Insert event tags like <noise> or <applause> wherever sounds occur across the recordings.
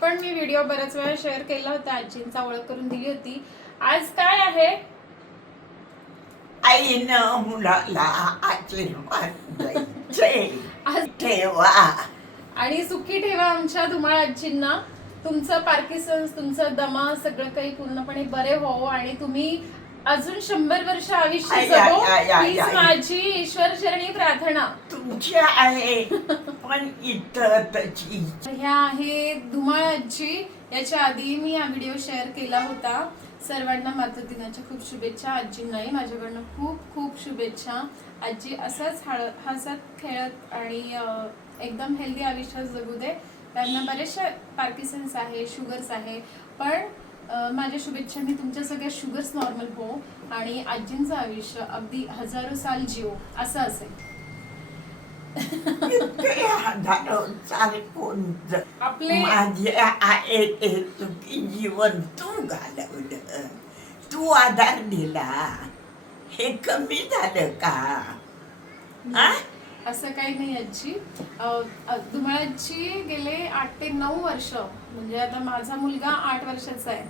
पण मी व्हिडिओ बऱ्याच वेळा शेअर केला होता आजींचा ओळख करून दिली होती. आज काय आहे? आईनं मुलाला आशीर्वाद ठेवा. आणि सुखी ठेवा आमच्या धुमाळ आजींना. तुमचं पार्किसन्स तुमचं दमा सगळं काही पूर्णपणे बरे हो आणि तुम्ही अजून शंभर वर्ष आयुष्य जगो. हीच. माझी ईश्वर चरणी प्रार्थना. तुमची आहे पण इतर तशी ह्या आहे धुमाळ आजी याच्या आधी मी हा व्हिडिओ शेअर केला होता. सर्वांना मातृदिनाच्या खूप शुभेच्छा. आजींनाही माझ्याकडनं खूप खूप शुभेच्छा. आजी असंच हळ हसत खेळत आणि अं, एकदम हेल्दी आयुष्य जगू दे. त्यांना बरेचशा पार्किसन्स आहे शुगर्स आहे. पण माझ्या शुभेच्छांनी तुमच्या सगळ्या शुगर्स नॉर्मल हो आणि आजींचं आयुष्य अगदी हजारो साल जिओ असं असेल. आपले जीवन तू घालवलं. तू आधार दिला. हे कमी झालं का? हा? असं काही नाही आजी. धुमाळाची गेले आठ ते नऊ वर्ष म्हणजे आता माझा मुलगा आठ वर्षाचा आहे.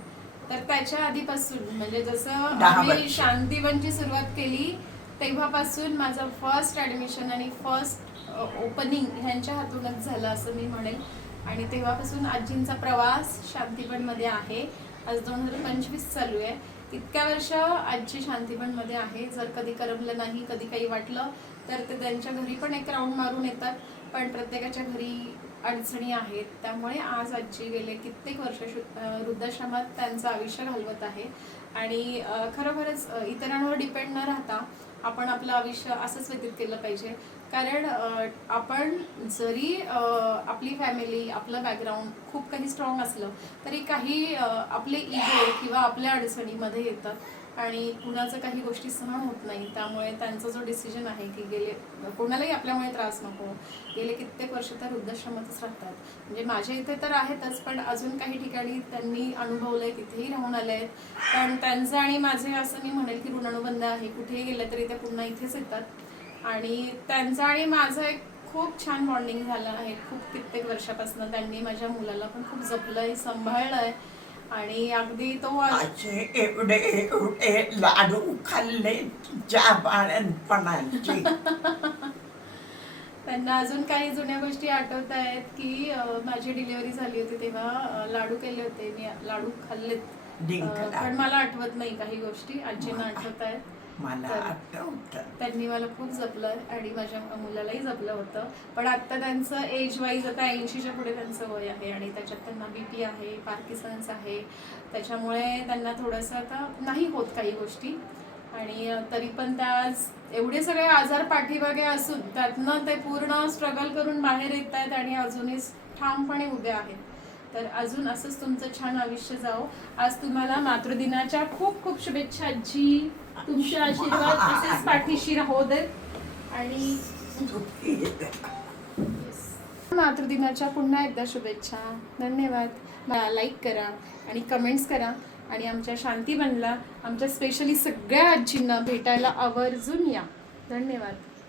तर त्याच्या आधीपासून म्हणजे जसं आम्ही. शांतीवनची सुरुवात केली तेव्हापासून माझं फर्स्ट ॲडमिशन आणि फर्स्ट ओपनिंग ह्यांच्या हातूनच झालं असं मी म्हणेल. आणि तेव्हापासून आजींचा प्रवास शांतीवनमध्ये आहे. आज दोन हजार पंचवीस चालू आहे. इतक्या वर्ष आजची शांतीवनमध्ये आहे. जर कधी करमलं नाही कधी काही वाटलं तर ते त्यांच्या घरी पण एक राऊंड मारून येतात. पण प्रत्येकाच्या घरी अडचणी आहेत. त्यामुळे आज आजी गेले. कित्येक वर्ष वृद्धाश्रमात त्यांचं आयुष्य घालवत आहे. आणि खरोखरच इतरांवर डिपेंड न राहता आपण आपलं आयुष्य असंच व्यतीत केलं पाहिजे. कारण आपण जरी आपली फॅमिली आपलं बॅकग्राऊंड खूप काही स्ट्रॉंग असलं तरी काही आपले इगो किंवा आपल्या अडचणीमध्ये येतात आणि कुणाचं काही गोष्टी सहन होत नाही. त्यामुळे त्यांचा जो डिसिजन आहे की गेले कोणालाही आपल्यामुळे त्रास नको. गेले कित्येक वर्ष त्या वृद्धाश्रमातच राहतात. म्हणजे माझ्या इथे तर आहेतच पण अजून काही ठिकाणी त्यांनी अनुभवलं आहे तिथेही राहून आले आहेत पण त्यांचं आणि माझे असं मी म्हणेल की ऋणानुबंध आहे. कुठेही गेलं तरी ते पुन्हा इथेच येतात. आणि त्यांचं आणि माझं एक खूप छान बॉन्डिंग झालं आहे. खूप कित्येक वर्षापासून त्यांनी माझ्या मुलाला पण खूप जपलंय सांभाळलंय. आणि अगदी तो असे एवढे एवढे लाडू खाल्ले बाळणपणाचे <laughs> त्यांना अजून काही जुन्या गोष्टी आठवत आहेत की माझी डिलिव्हरी झाली होती तेव्हा लाडू केले होते. मी लाडू खाल्लेत. पण मला आठवत नाही काही गोष्टी. आजींना आठवत आहेत. मला आठवत त्यांनी मला खूप जपलं आणि माझ्या मुलालाही जपलं होतं. पण आता त्यांचं एज वाईज आता ऐंशीच्या पुढे त्यांचं वय आहे आणि त्याच्यात त्यांना बी पी आहे पार्किसन्स आहे. त्याच्यामुळे त्यांना थोडंसं आता नाही होत काही गोष्टी. आणि तरी पण त्या एवढे सगळे आजार पाठीमागे असून त्यातनं ते पूर्ण स्ट्रगल करून बाहेर येत आहेत आणि अजूनही ठामपणे उभे आहेत. तर अजून असंच तुमचं छान आयुष्य जाओ आज तुम्हाला मातृदिनाच्या खूप खूप शुभेच्छा. आजी तुमचे आशीर्वाद असेच पाठीशी राहू दे. आणि मातृदिनाच्या पुन्हा एकदा शुभेच्छा. धन्यवाद. मला लाईक करा आणि कमेंट्स करा. आणि आमच्या शांती बनला. आमच्या स्पेशली सगळ्या आजींना भेटायला आवर्जून या. धन्यवाद.